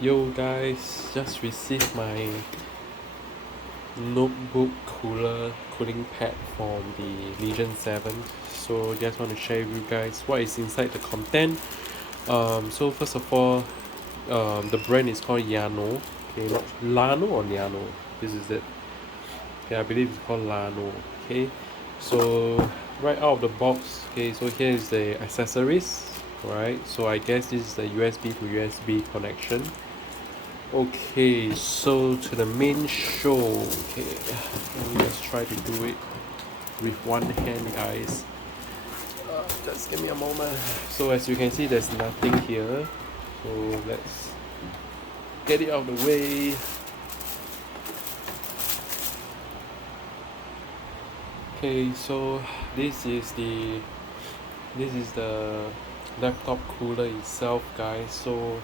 Yo guys, just received my notebook cooling pad from the Legion 7. So just want to share with you guys what is inside the content. So first of all, the brand is called llano. Okay, not llano or llano. This is it. Okay, I believe it's called llano. Okay, so right out of the box. Okay, so here is the accessories. Right, so I guess this is the USB to USB connection. Okay, so to the main show. Okay, let me just try to do it with one hand, guys. Just give me a moment. So as you can see, there's nothing here. So let's get it out of the way. Okay, so this is the laptop cooler itself, guys. So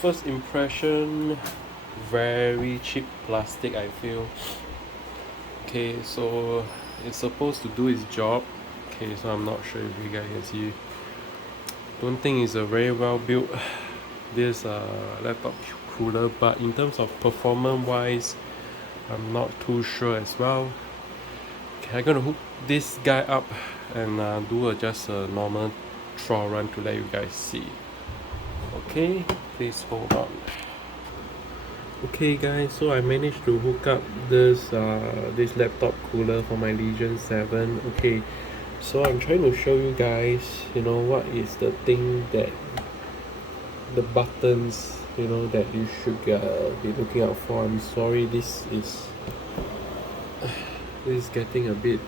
first impression, very cheap plastic, I feel. Okay, so it's supposed to do its job. Okay, so I'm not sure if you guys can see. Don't think it's a very well built this laptop cooler, but in terms of performance wise, I'm not too sure as well. Okay, I'm gonna hook this guy up and do just a normal trial run to let you guys see. Okay, please hold on. Okay guys, so I managed to hook up this laptop cooler for my Legion 7. Okay, so I'm trying to show you guys, what is the thing that the buttons, that you should be looking out for. I'm sorry, this is getting a bit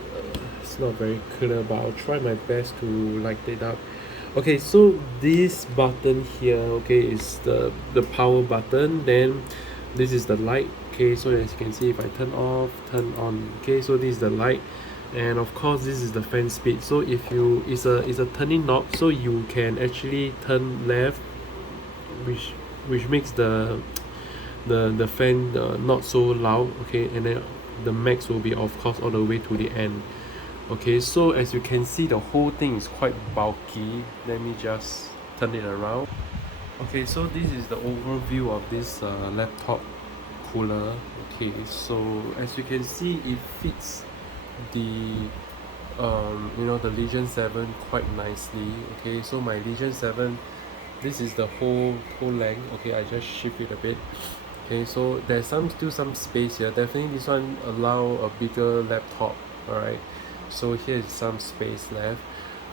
it's not very clear, but I'll try my best to light it up. Okay, so this button here, okay, is the power button. Then this is the light. Okay, so as you can see, if I turn off, turn on. Okay, so this is the light, and of course this is the fan speed. So if you it's a turning knob, so you can actually turn left, which makes the fan not so loud. Okay, and then the max will be of course all the way to the end. Okay, so as you can see, the whole thing is quite bulky. Let me just turn it around. Okay, so this is the overview of this laptop cooler. Okay, so as you can see, it fits the the Legion 7 quite nicely. Okay, so my Legion 7, this is the whole length. Okay, I just shift it a bit. Okay, so there's still some space here. Definitely this one allow a bigger laptop. All right, so here is some space left.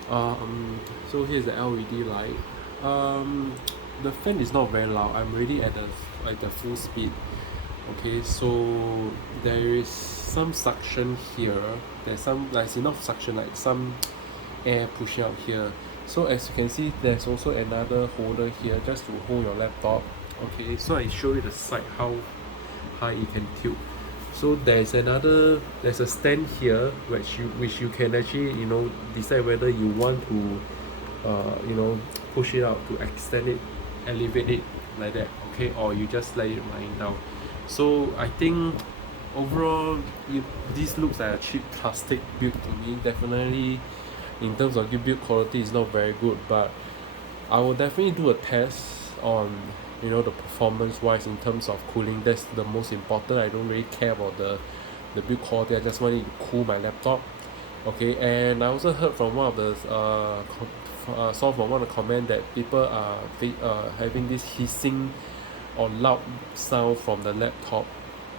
So here's the LED light. The fan is not very loud. I'm already at the full speed. Okay, so there is some suction here. There's enough suction, like some air pushing out here. So as you can see, there's also another holder here just to hold your laptop. Okay, so I show you the side how high it can tilt. So there's a stand here which you can actually decide whether you want to push it out to extend it, elevate it like that. Okay, or you just let it lying down. So I think overall this looks like a cheap plastic build to me. Definitely in terms of build quality is not very good, but I will definitely do a test on the performance wise in terms of cooling. That's the most important. I don't really care about the build quality. I just want it to cool my laptop. Okay, and I also heard from one of the saw from one of the comment that people are having this hissing or loud sound from the laptop.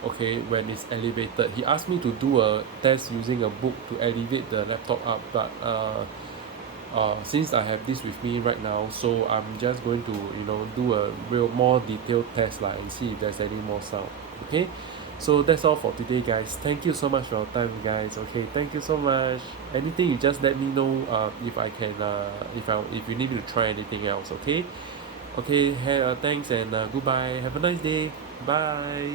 Okay, when it's elevated. He asked me to do a test using a book to elevate the laptop up, but since I have this with me right now, so I'm just going to do a more detailed test and see if there's any more sound. Okay, so that's all for today, guys. Thank you so much for your time, guys. Okay, thank you so much. Anything, you just let me know if I can if you need me to try anything else. Okay, thanks, and goodbye. Have a nice day. Bye.